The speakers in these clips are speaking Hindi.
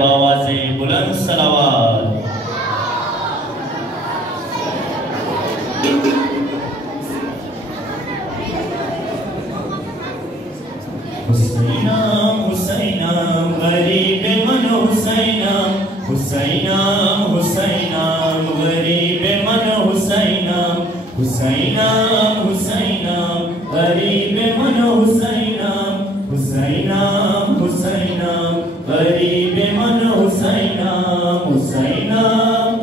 आवाज़े बुलंद सलावत। हुसैनाम हुसैनाम गरीब मन हुसैनाम, हुसैनाम हुसैनाम गरीब मन हुसैनाम, हुसैनाम हुसैनाम गरीब मन हुसैनाम, हुसैनाम हुसैनाम गरीब मन हुसैनाम, हुसैनाम गरीब मन हुसैनाम, हुसैनाम हुसैनाम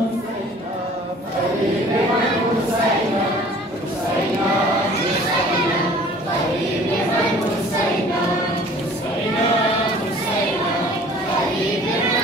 गरीब मन हुसैनाम, हुसैनाम हुसैनाम गरीब मन हुसैनाम, हुसैनाम हुसैनाम गरीब मन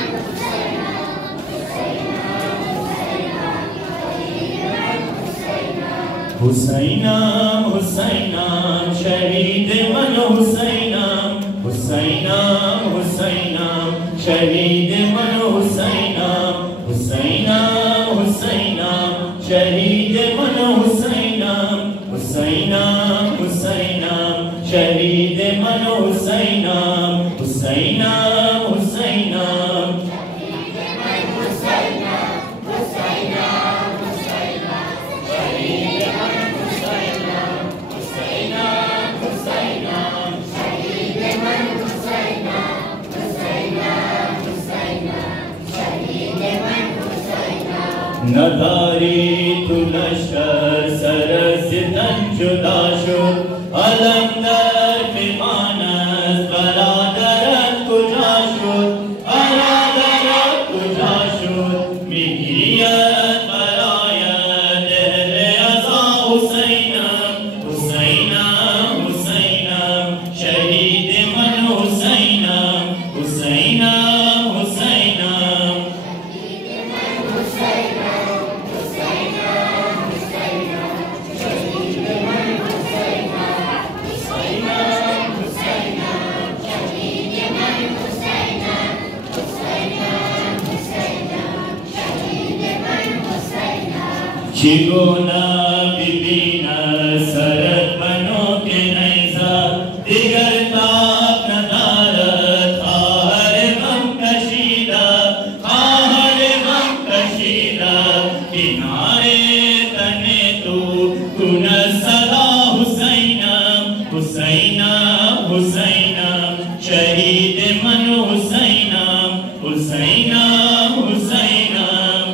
हुसैनाम, हुसैनाम हुसैनाम शहीद मन हुसैनाम, हुसैनाम हुसैनाम शहीद मन हुसैनाम, हुसैनाम हुसैनाम शहीद मन हुसैनाम, हुसैनाम हुसैनाम शहीद मन हुसैनाम, हुसैनाम हुसैनाम शहीद मन हुसैनाम, हुसैनाम हुसैनाम शहीद मन हुसैनाम, हुसैनाम हुसैनाम शहीद मन हुसैनाम, हुसैनाम हुसैनाम शहीद मन हुसैनाम, नदारी तु लश्कर सरस तन जुदा शुद, अलमदर बेमानस बरादरत कुजा शुद, बरादरत कुजा शुद, मिहियत बरायत अहले अज़ा हुसैनाम, हुसैनाम हुसैनाम शहीद मन हुसैनाम, हुसैनाम हुसैनाम शहीद मन हुसैनाम, हुसैनाम हुसैनाम शहीद मन हुसैनाम, हुसैनाम हुसैनाम शहीद मन हुसैनाम, हुसैनाम हुसैनाम शहीद मन हुसैनाम, चिगोना बिबीना सरत बनो के नैज़ा, दिगर ताप नदारत खाहर गम कशीदा, खाहर गम कशीदा, किनारे तने तू कुन सदा हुसैनाम, हुसैनाम हुसैनाम शहीद मन हुसैनाम, हुसैनाम हुसैनाम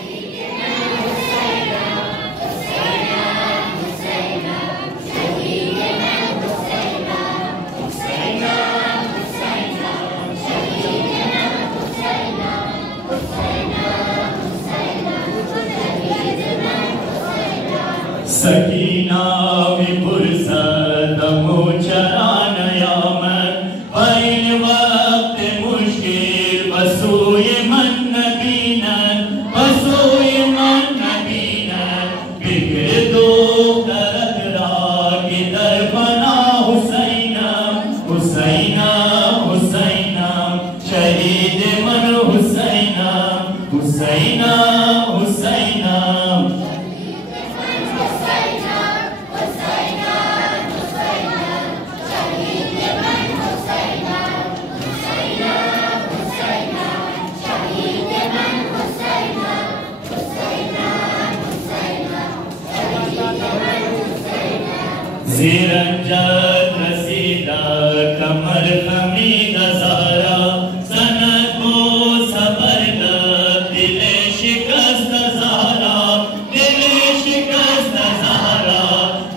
शहीद मन हुसैनाम, हुसैनाम हुसैनाम शहीद मन हुसैनाम, हुसैनाम हुसैनाम शहीद मन हुसैनाम, हुसैनाम हुसैनाम शहीद मन हुसैनाम, सकीना विपुरसत मुचरान यामत, बैन वक्त मुश्किल बसूए मन नबीनत, बसूए मन नबीनत, बिगड़ दो दर्द राग दर बना हुसैनाम, हुसैनाम हुसैनाम शहीद मन हुसैनाम, हुसैनाम हुसैनाम शहीद मन हुसैनाम, हुसैनाम हुसैनाम शहीद मन हुसैनाम, हुसैनाम हुसैनाम शहीद मन हुसैनाम, हुसैनाम हुसैनाम शहीद मन हुसैनाम, ज़िरंजत रसीदा कमर खमीदा सारा, सनत को सबर का दिल शिकस्त ज़ारा, दिल शिकस्त ज़ारा,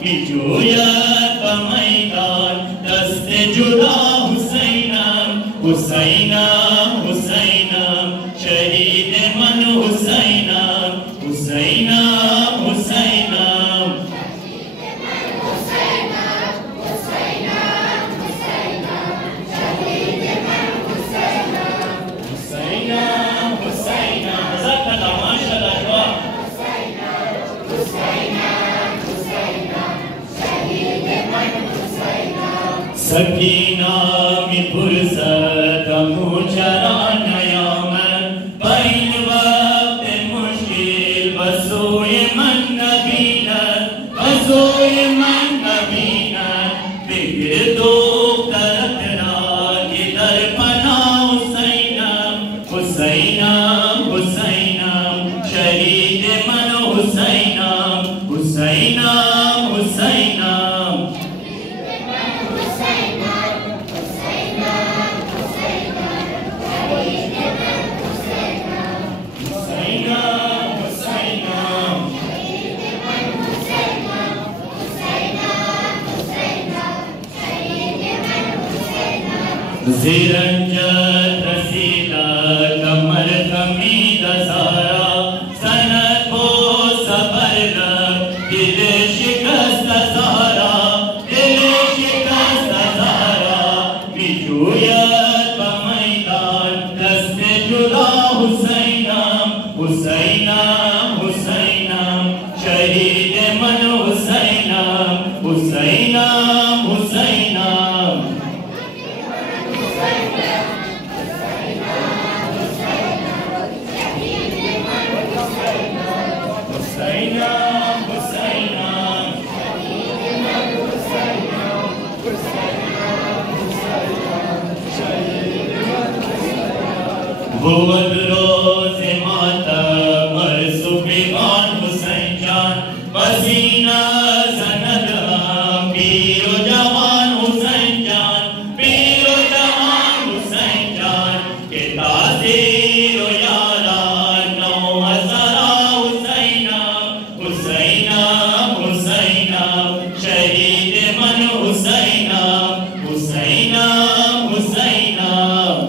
बिजोयत बमैदान दस्त जुदा हुसैनाम, हुसैनाम हुसैनाम शहीद मन हुसैनाम, हुसैनाम हुसैनाम शहीद मन हुसैनाम, हुसैनाम हुसैनाम शहीद मन हुसैनाम, हुसैनाम हुसैनाम ज़कला माशाअल्लाह, हुसैनाम हुसैनाम हुसैनाम शहीद मन हुसैनाम, सकीना में फुर्सत मुचरान यामत, बैन वक्त मुश्किल बसूए मन नबीनत, बसूए मन नबीनत, बिगड़ दो तरफ राग दर पना हुसैनाम, हुसैनाम हुसैनाम शहीद मन हुसैनाम हुसैनाम हुसैनाम ज़िरंजत रसीला कमर खमीद सारा सनत को सबर दिल शिकस्त सारा दिल शिकस्त सारा बिजूयत बमैदान दस्त जुदा हुसैनाम हुसैनाम हुसैनाम शहीद मन हुसैनाम हुसैनाम हुसैनाम बुवद रोज़े मातम सुफ़िगान हुसैन जान पसीना सनद पीरो जवान हुसैन जान पीरो जवान हुसैन जान के ताज़ीरो यारान नौ हज़ारा हुसैनाम हुसैनाम हुसैनाम शहीद मन हुसैनाम हुसैनाम हुसैनाम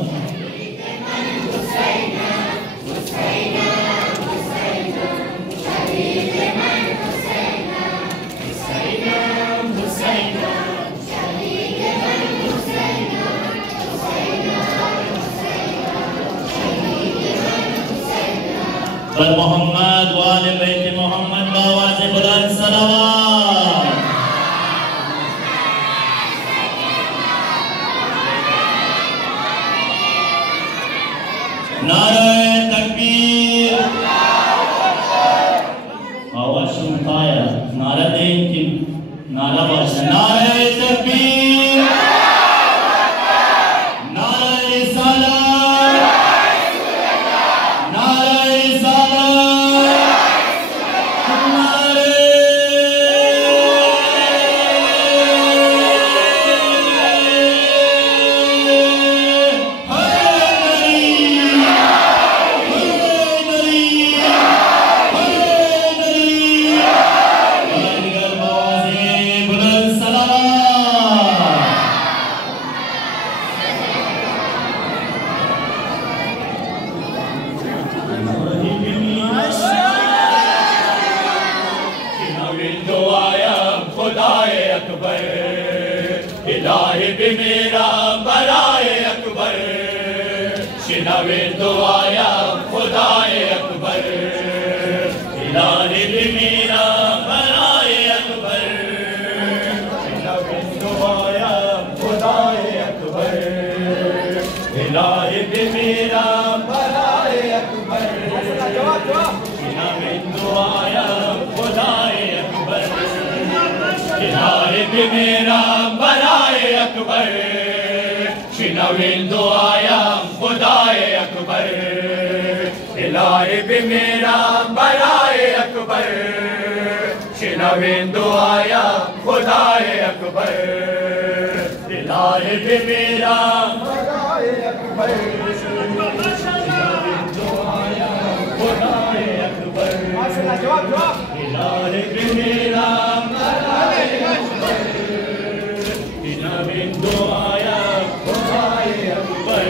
पर मोहम्मद वाले बैत मोहम्मद बाबा से बुलंद सलावत। नारे तकबीर आवाज सुनता है नारा दें कि नारा बादशाह नारे तकबीर नारे रिसालत इलाही भी मेरा बराए अकबर शिनवे दुआया खुदाए अकबर इलाही भी मेरा बराए अकबर शिनवे दुआया खुदाए अकबर इलाही भी मेरा बराए अकबर शिनवे दुआया खुदाए अकबर इलाही भी मेरा बराए अकबर शिनविल दुआया खुदाए अकबर इलाही भी मेरा बराए अकबर शिनविल दुआया खुदाए अकबर इलाही भी मेरा बराए अकबर शिनविल दुआया खुदाए अकबर इलाही भी मेरा बराए अकबर शिनविल दुआया खुदाए अकबर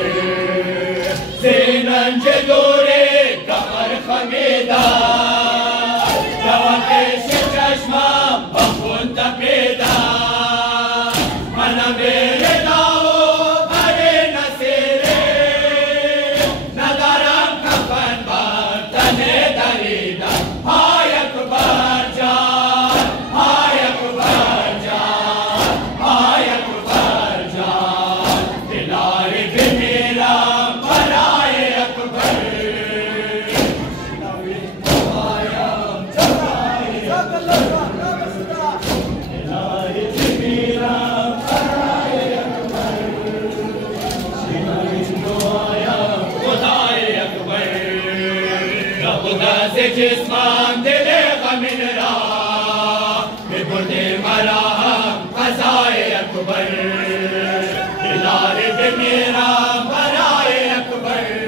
सेनन के दोरे कमर खमीदा जवाते से चश्मा बखुन तपेदा मन मेरे दाओ भरे नसेरे नदारम कफन बार तने दरीदा हाय अकबर जान हाय अकबर जान हाय अकबर जान इलाही भी मेरा बराए अकबर शिनविल दुआया से जिस्मान दिले गमिन रहा बिगुर्दे मरा क़ज़ाए अकबर इलाही बे मेरा बराए अकबर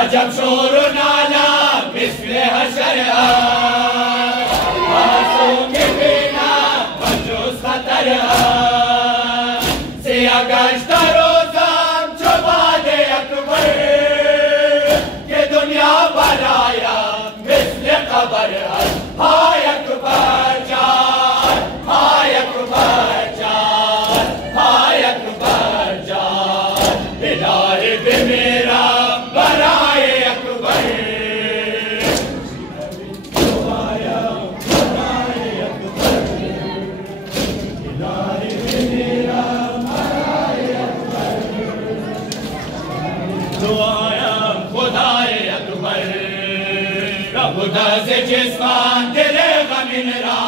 अजब शोर नाला मिस्ले हशर आंसू बिना मंजूस खतर से अगस्त रोज़ाम छुपा दे अकबर ये दुनिया बनाया मिस्ले खबर हाय अकबर जान हाय अकबर जान हाय अकबर जान इलाही बे मेरा खुदा से जिस्मान दिले गमिन रहा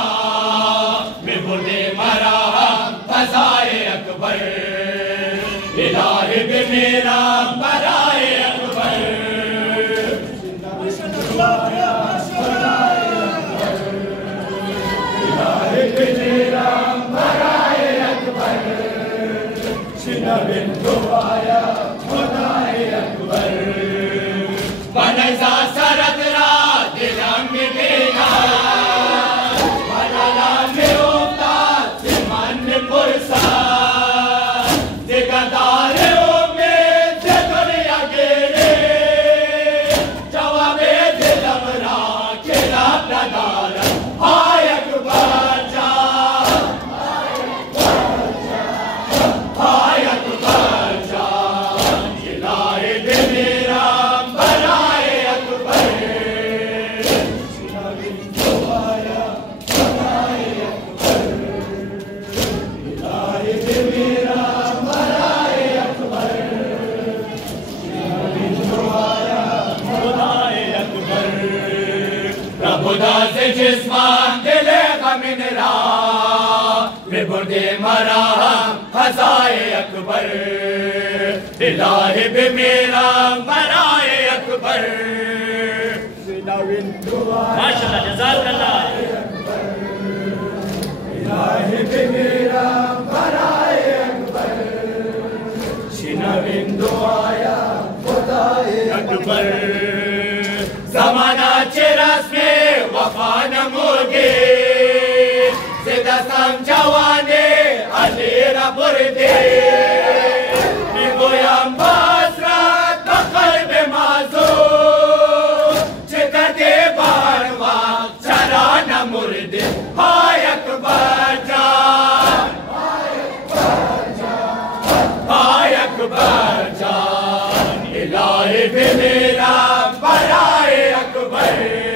बिगुर्दे मरा क़ज़ाए अकबर इलाही बे मेरा बराए अकबर इलाही बे मेरा बराए अकबर सीना बिन दुआया खुदाए अकबर बनज़ा सरत खुदा से जिस्मान दिले गमिन रहा बिगुर्दे मरा क़ज़ाए अकबर इलाही बे मेरा बराए अकबर माशाअल्लाह जज़ाकल्लाह इलाही बे मेरा बराए अकबर सीना बिन दुआया खुदाए अकबर ज़माना चिरस में वफ़ा नमूगे ज़िदा समझवाने अलीरा बुर्दे निगोयाम बसरत बक़ल्ब माज़ूर चितते बारवा चरा न मुर्दे हाय अकबर जान हाय अकबर जान इलाही बे मेरा बराए अकबर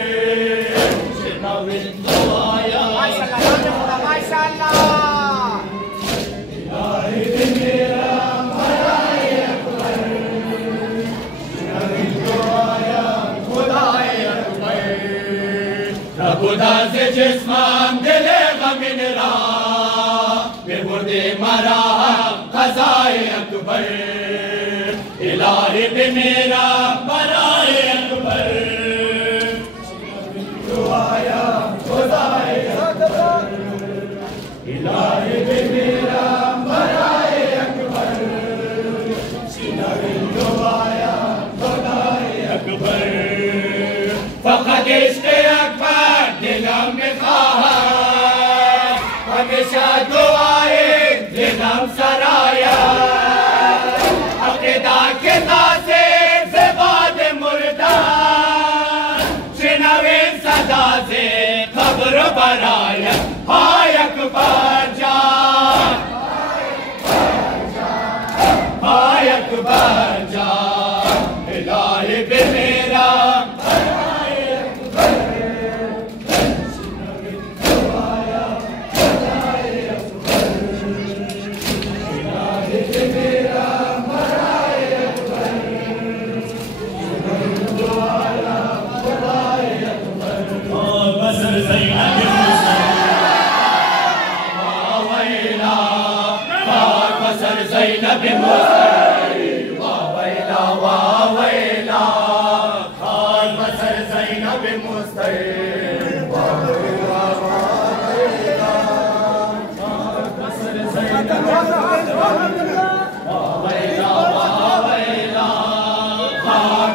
खुदा से जिस्मान दिले गमिन रहा बिगुर्दे मरा क़ज़ाए अकबर इलाही बे मेरा बराए अकबर इलाही बे मेरा बराए अकबर सीना बिन दुआया खुदाए अकबर फ़क़त इश्क़े अकबर दिलम में ख़्वाहा हमेशा दुआए दिलम सराया अक़ीदा के तासे ज़बाद मुर्दा शिनवे सदा से खबर बराया हाय अकबर जान हाय अकबर जान इलाही बे मेरा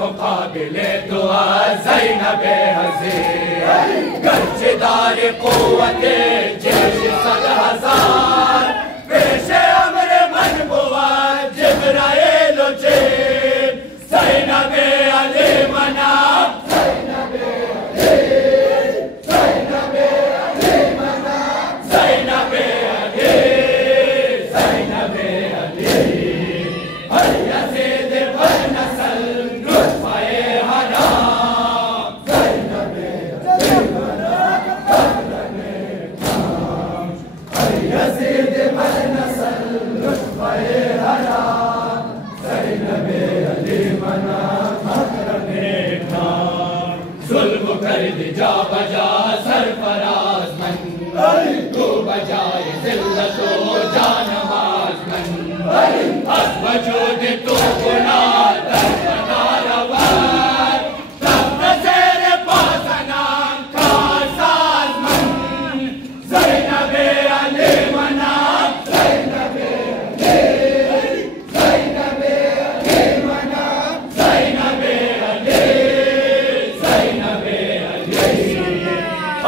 मुकाबिले दुआ ज़ैनब हज़ीर गर्चे दार क़ुव्वत जेश 100,000 पेश अम्र मन बुआ जिब्राइल जिब ज़ैनब अली मना ज़ैनब अली मना ज़ैनब अली यज़ीद बन नस्ल रुतबे हराम ज़ैनब अली मना यज़ीद बन नस्ल रुतबे हराम ज़ैनब अली मना जुल्म कर दी जा बजा सरफराज मन तू बजाए जिल्लत व जानमाज मन हस वजूद तू गुना दर्दना रवार तब नज़र पासना का साज मन ज़ैनब अली मना ज़ैनब अली मना ज़ैनब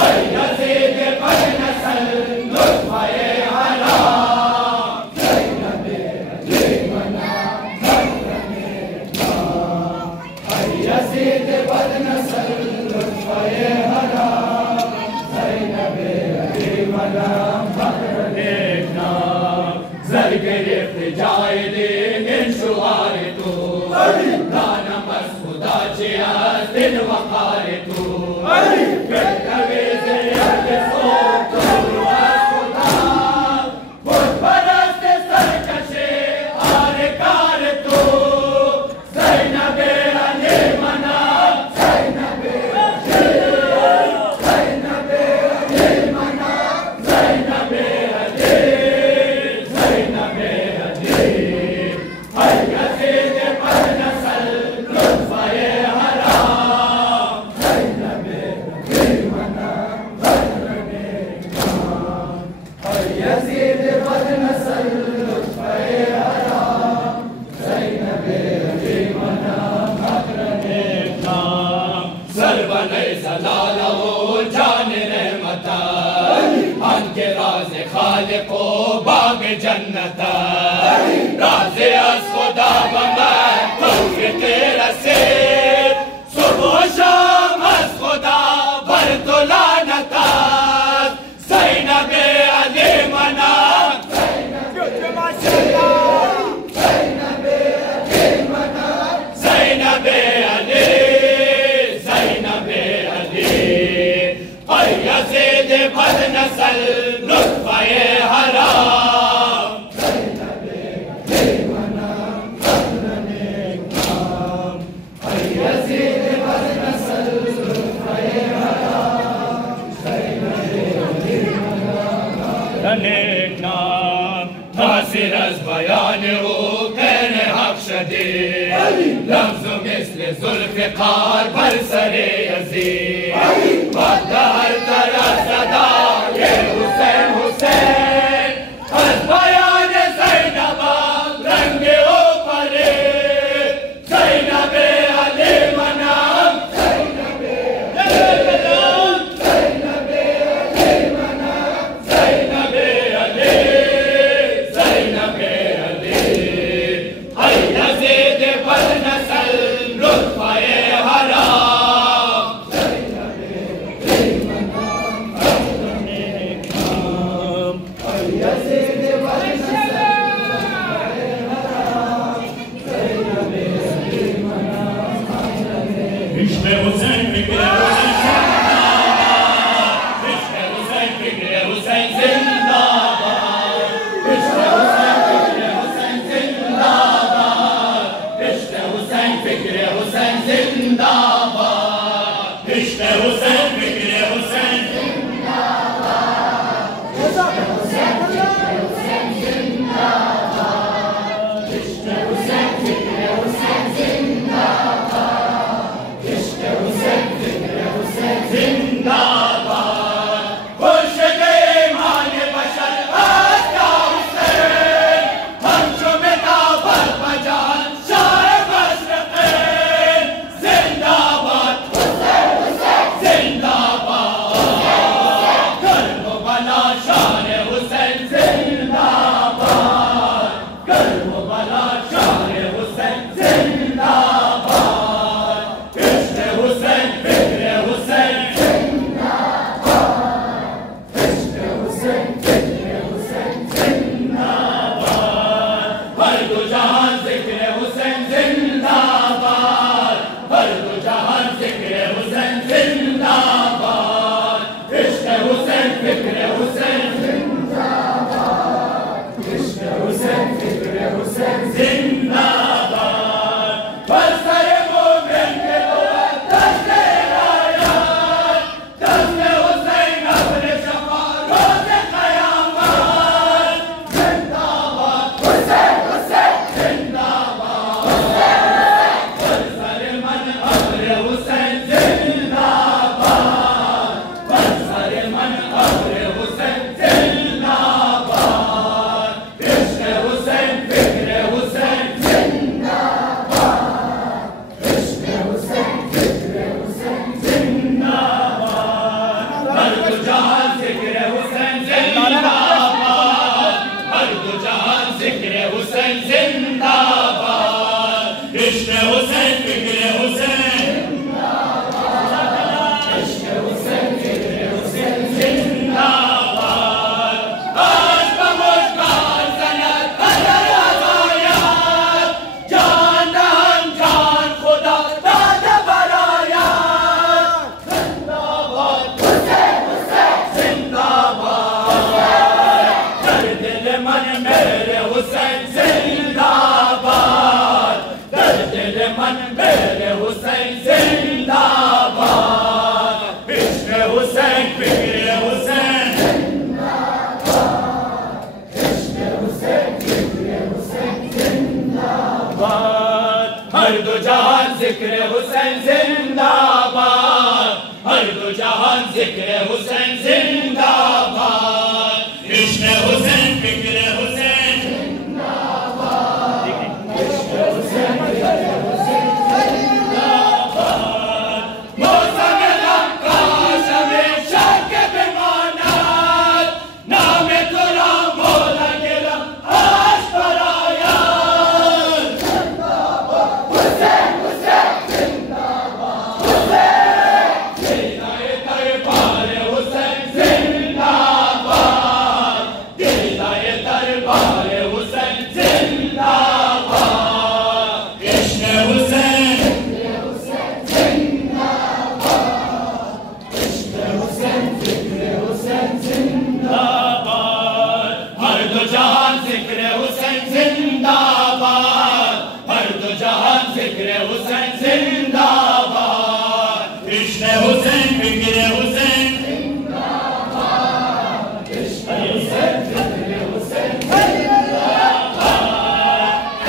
अली यज़ीद बन नस्ल रुतबे हराम ज़ैनब अली मना यज़ीद बन नस्ल रुतबे हराम ज़ैनब अली मना देखना ज़र गिरफ्त जाए दिन शुआर तू दाना मस खुदा चिया दिल वक़ार तू खालिको बाग जन्नता राज़े अज़ खुदा बमैं तौफ़ीक़ रसे सुबह शाम अज़ खुदा बर तो लानता ज़ैनब अली मना ज़ैनब अली मना ज़ैनब अली यज़ीद बन नस्ल रुतबे हराम ज़ैनब अली मना यज़ीद बन नस्ल रुतबे हराम ज़ैनब अली मना नासिर अज़ बयान हो कहने हक़ शदीद लफ्ज़ मिस्ल ज़ुल्फ़िकार बर सरे यज़ीद हर तरह सदा ये हुसैन हुसैन अज़ बयान ज़ैनब रंगे ओ परे ज़ैनब अली मना ज़ैनब अली मना ज़ैनब अली यज़ीद बन नस्ल रुतबे हराम फिक्र हुसैन जिंदाबाद, इश्क हुसैन फिक्र हुसैन जिंदाबाद, इश्क हुसैन फिक्र हुसैन जिंदाबाद, हर दो जहान जिक्र हुसैन जिंदाबाद, हर दो जहान जिक्र हुसैन जिंदाबाद, इश्क हुसैन फिक्र हुसैन जिंदाबाद, इश्क हुसैन फिक्र हुसैन जिंदाबाद, मौसम गम का शमे शक बेमानात, नाम तुरा मौला गिरा आज पराया, जिंदाबाद हुसैन हुसैन जिंदाबाद, हुसैन दिलाए दरबार हुसैन जिंदाबाद, दिलाए दरबार हुसैन जिंदाबाद, इश्क हुसैन जिंदाबाद, हर दो जहान जिक्र हुसैन जिंदाबाद, हर दो जहान जिक्र हुसैन जिंदाबाद, इश्क हुसैन फिक्र हुसैन इश्क हुसैन फिक्र हुसैन जिंदाबाद,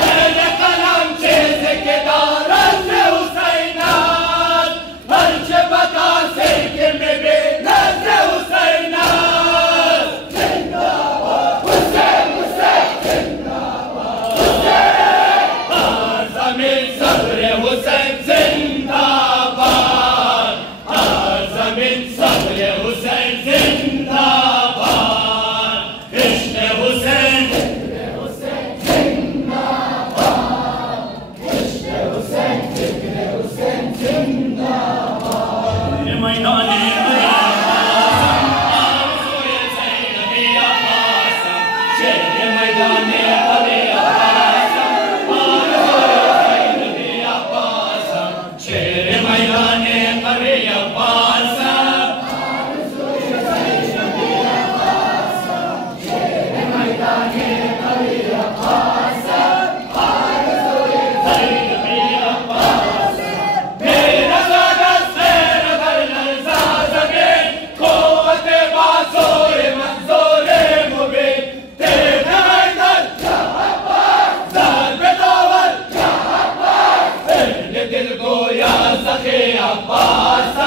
अहले कलम चेज़ के दारत हुसैनात, हर्ष बता सिरके में बेनज़ हुसैनात, जिंदाबाद हुसैन हुसैन जिंदाबाद, हुसैन आज़म-ए सब्र हुसैन जिंदाबाद, आज़म-ए सब्र हुसैन जिंदाबाद, इश्क हुसैन मैदाने शेर मैदाने अरे आसम, शेर मैदाने अरे आसम, मेरा सागर शेर भरनर साज़गे, क़ुव्वत-ए बाज़ोर मंज़ूर-ए मुबीन, तेरे हैदर ज़र्ब दावर, एहले दिल गोया ज़खे अब्बास,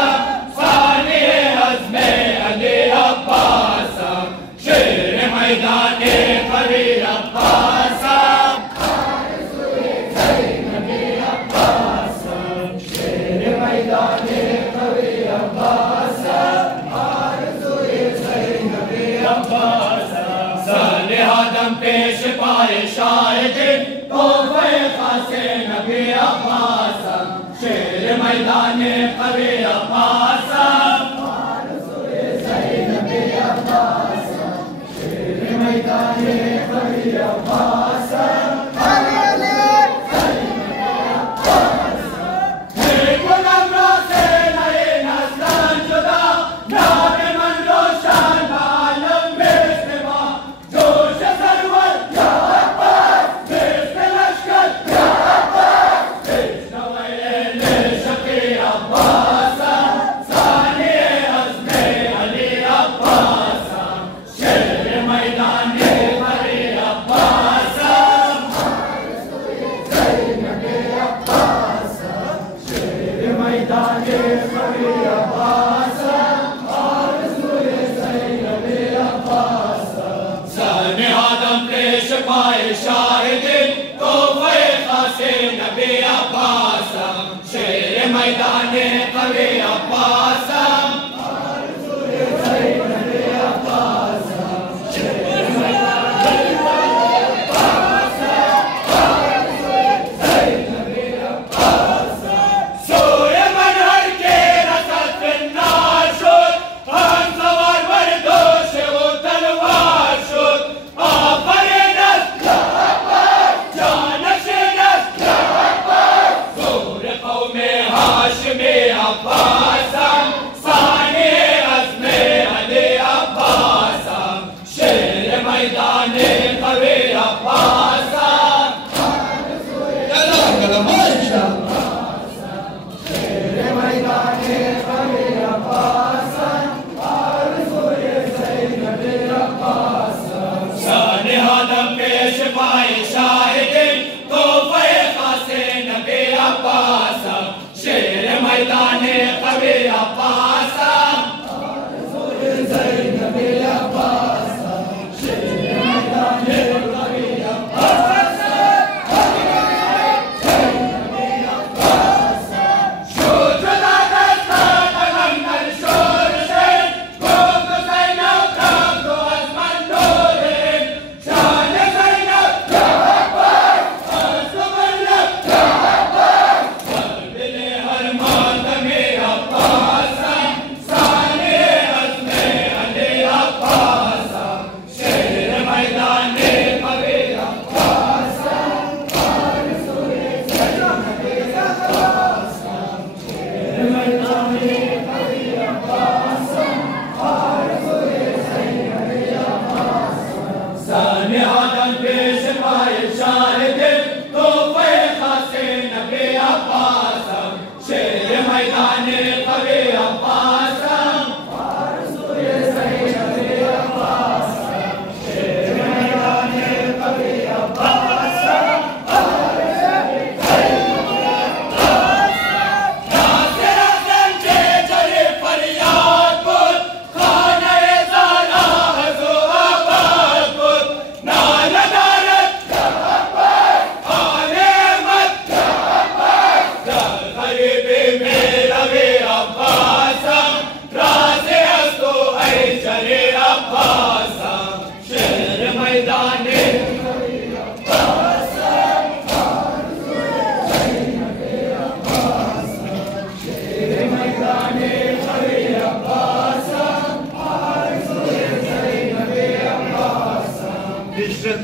सानी-ए अज़्म-ए अली अब्बास, शेर मैदाने अली अब्बास, साले आदम पेश पाए शाहिद तोहफे खासे नबी अब्बास, शेर मैदाने कभी अब्बास, शेर मैदाने कभी अब्बास, गुलामों से नए नस्ल जुदा, नाम मन रोशन आलम में इस्तिमा, जोश सरवर या अब्बास, देश में लश्कर या अब्बास, देश नवाले शके अब्बास, सानी-ए अज़्म-ए अली अब्बास, शेर मैदाने अली अब्बास, शेर मैदाने अली अब्बास, साने आदम पेश पाए शाहिद तोहफे खासे नबी अब्बास, शेर मैदाने कभी अब्बास, सोए मनहर के रसद फिन्नार शुद, हम सवार बरदोश वो तलवार शुद, आफरीनस जानशीनस ज़ोर क़ौम-ए हाशिमी अब्बास, सानी-ए अज़्म-ए अली अब्बास, शेर मैदाने कभी अब्बास,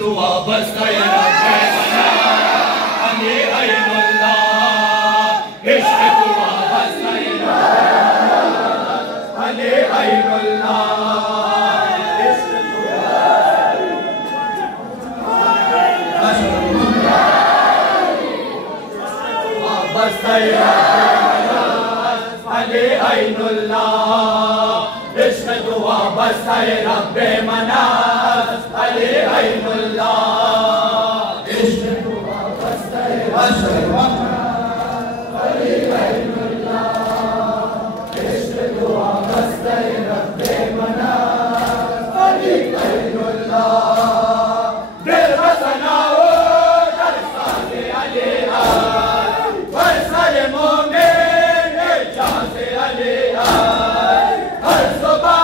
तो वाबस्ता है रब्बे मना अली ऐनुल्लाह इश्क तो वाबस्ता है अली ऐनुल्लाह इश्क तो वाबस्ता है अली ऐनुल्लाह इश्क तो वाबस्ता है रब्बे मना अली ऐनुल्लाह इश्क तो वाबस्ता है अली ऐनुल्लाह इश्क तो वाबस्ता है रब्बे मना अली ऐनुल्लाह दिल बसना हो दर साज़े अली हर सारे मोमिन जहाँ से अली हर सुबह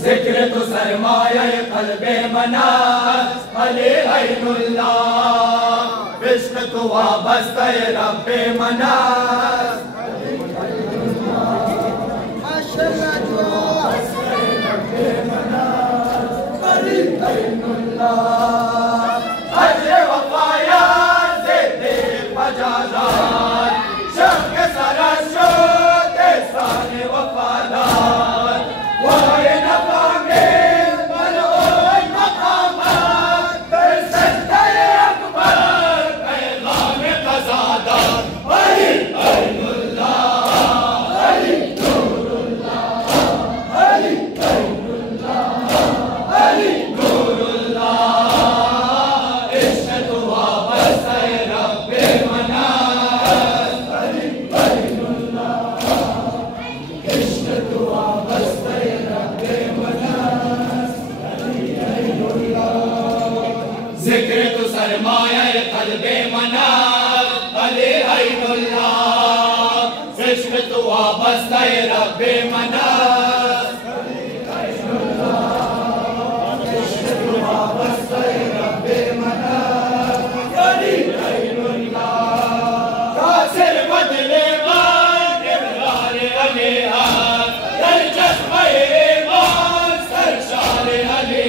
जिक्र तो सरमाया क़ल्बे मनाज़ अली ऐनुल्लाह इश्क तो वाबस्ता है रब्बे मनाज़ अली ऐनुल्लाह अजर वफ़ाया ज़िदे फजादार शक सरशो देसान वफ़ादार वाहे नफ़ा में मलओ मक़ामात कर सजदा अकबर पैगाम क़ज़ादार अली ऐनुल्लाह अली नूरुल्लाह अली ऐनुल्लाह अली नूरुल्लाह इश्क तो वाबस्ता है रब्बे मनाज़ अली ऐनुल्लाह इश्क तो वाबस्ता है रब्बे मनाज़ अली ऐनुल्लाह जिक्र तो सरमाया क़ल्बे मनाज़ अली ऐनुल्लाह इश्क तो वाबस्ता है रब्बे मनाज़ अली ऐनुल्लाह इश्क तो वाबस्ता है रब्बे मनाज़ अली ऐनुल्लाह कासिर बदले मान इबरार अली दर चश्मे ईमान सरशार अली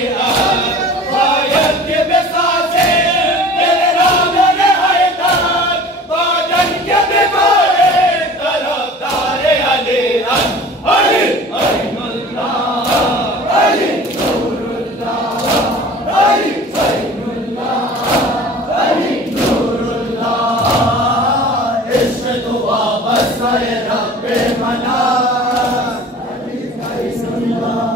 बायत के बेसासे दिल राम हैदर बादल के बिगाड़े तरफदार अली अली ऐनुल्लाह अली नूरुल्लाह अली ऐनुल्लाह अली नूरुल्लाह इश्क तो वाबस्ता है रब्बे मनाज़ अली ऐनुल्लाह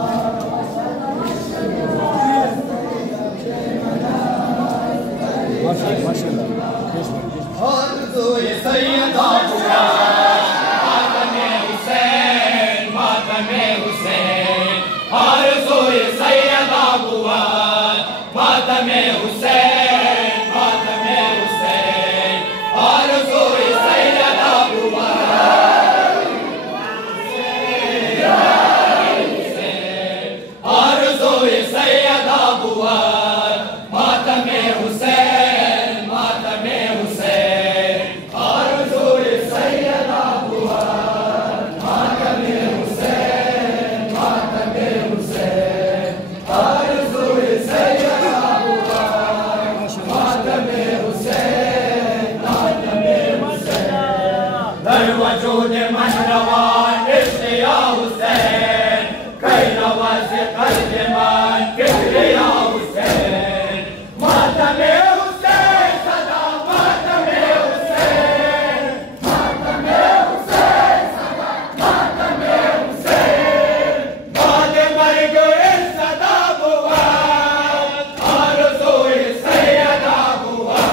आरज़ूए सैयदा हुआ मातमे हुसैन मातमे हुसैन आरज़ूए सैयदा हुआ मातमे हुसैन मातमे हुसैन आरज़ूए सैयदा हुआ आरज़ूए सैयदा हुआ मातमे हुसैन मातमे हुसैन आरज़ूए वजूद मन रवान इश्क़-ए हुसैन कई नवाज़ क़ल्ब मन किबरिया हुसैन मातमे हुसैन सदा मातमे हुसैन मातमे हुसैन सदा मातमे हुसैन बाद मर्ग सदा बुआ आरज़ूए सैयदा बुआ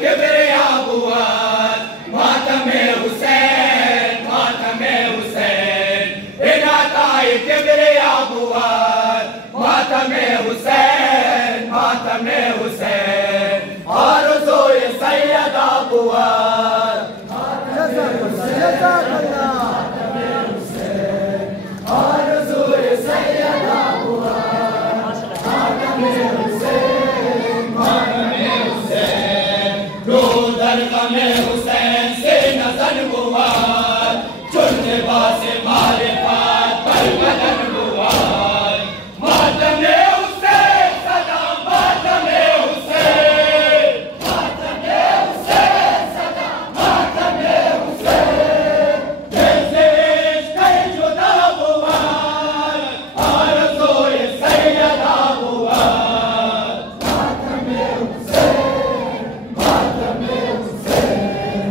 किबरिया बुआ मातमे हुसैन मातमे हुसैन इनाताए किबरिया बुआ मातमे हुसैन मातमे हुसैन आरज़ूए सैयदा बुआ मातमे हुसैन मातमे हुसैन आरज़ूए सैयदा बुआ मातमे हुसैन मातमे हुसैन दरग़मे हुसैन से नज़र बुआ चुनने बासे मारे पात पर बदन बुआ मातमे हुसैन सदा मातमे हुसैन मातमे हुसैन सदा मातमे हुसैन जैसे कई जुदा बुआ आरज़ूए सैयदा बुआ मातमे हुसैन मातमे हुसैन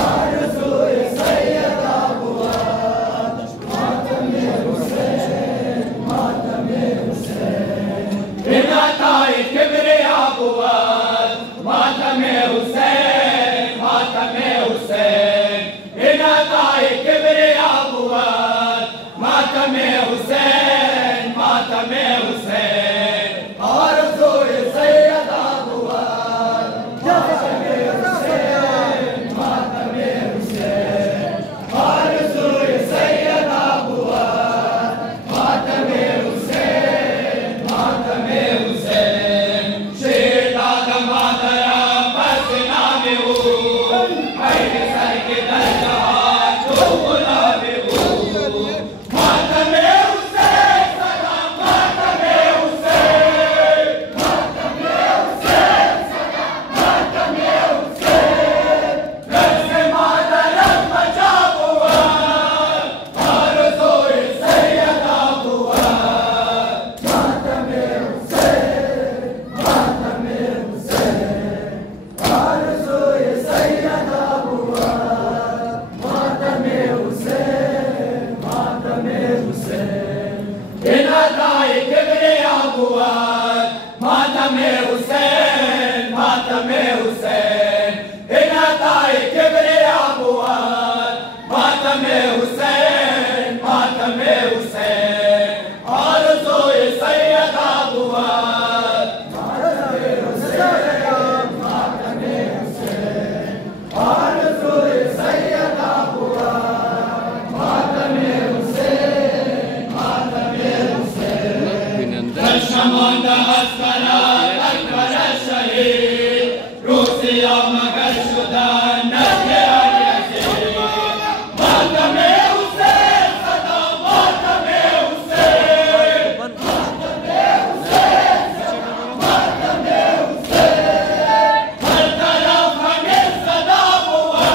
आरज़ूए सैयदा बुआ मातमे हुसैन मातमे हुसैन इनाताए किबरिया बुआ मातमे हुसैन मातमे हुसैन इनाताए किबरिया बुआ मातमे हुसैन मातमे हुसैन आरज़ूए सैयदा बुआ मातमे हुसैन मातमे हुसैन आरज़ूए सैयदा बुआ मातमे हुसैन मातमे हुसैन शेर दादा मादरा बसना में हो मेरे सर के दर्जा जो गुलाबे हो मातमे हुसैन सदा मातमे हुसैन मातमे हुसैन सदा मातमे हुसैन रज़्क़ मादरम बचा बुआ आरज़ूए सैयदा बुआ मातमे हुसैन मातमे हुसैन आरज़ूए सैयदा बुआ मातमे हुसैन मातमे हुसैन इनाताए किबरिया बुआ मातमे हुसैन मातमे हुसैन इनाताए किबरिया बुआ मातमे हुसैन मातमे हुसैन आरज़ूए सैयदा बुआ मातमे हुसैन मातमे हुसैन आरज़ूए सैयदा बुआ मातमे हुसैन मातमे हुसैन शमंदा अस्करा अकबर शहीद रूसिया मगर शुदा नज़्र यज़ीद मातमे हुसैन सदा मातमे हुसैन मातमे हुसैन मातमे हुसैन हर तरफ हमें सदा बुआ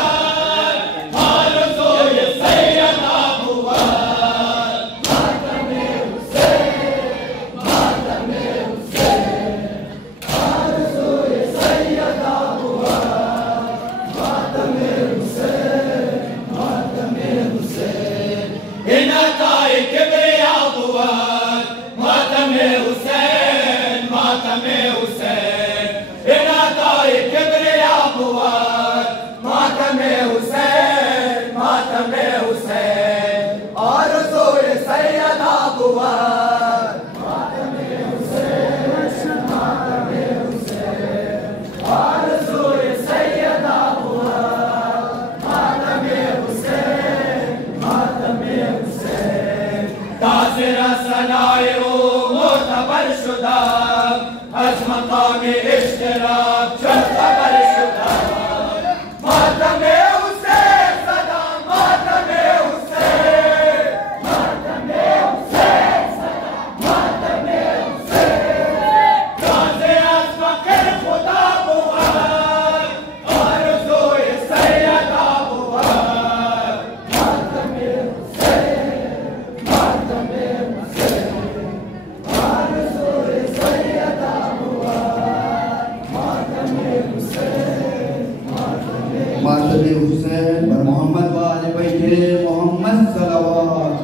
आरज़ूए सैयदा बुआ मातमे हुसैन मातमे हुसैन आरज़ूए सैयदा बुआ मातमे हुसैन मातमे हुसैन इनाताए किबरिया बुआ मातमे हुसैन मातमे हुसैन इनाताए किबरिया बुआ मातमे हुसैन मातमे हुसैन आरज़ूए सैयदा बुआ मातमे हुसैन मातमे हुसैन आरज़ूए सैयदा बुआ मातमे हुसैन मातमे हुसैन ताज़िरा सनाए ओ मोतबर शुदा अज़ मक़ाम इश्तिराक चल खबर शुदा मातमे हुसैन सदा मातबे हुसैन बर मोहम्मद व आले बैते मोहम्मद सलावत।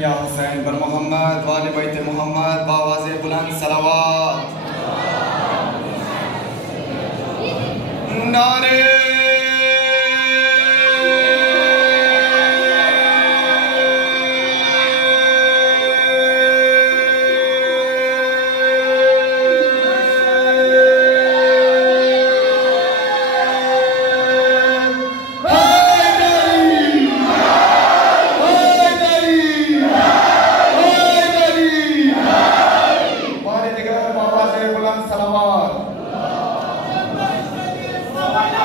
या हुसैन बर मोहम्मद वाले बैत मोहम्मद बावाज़े बुलंद सलावत। नारे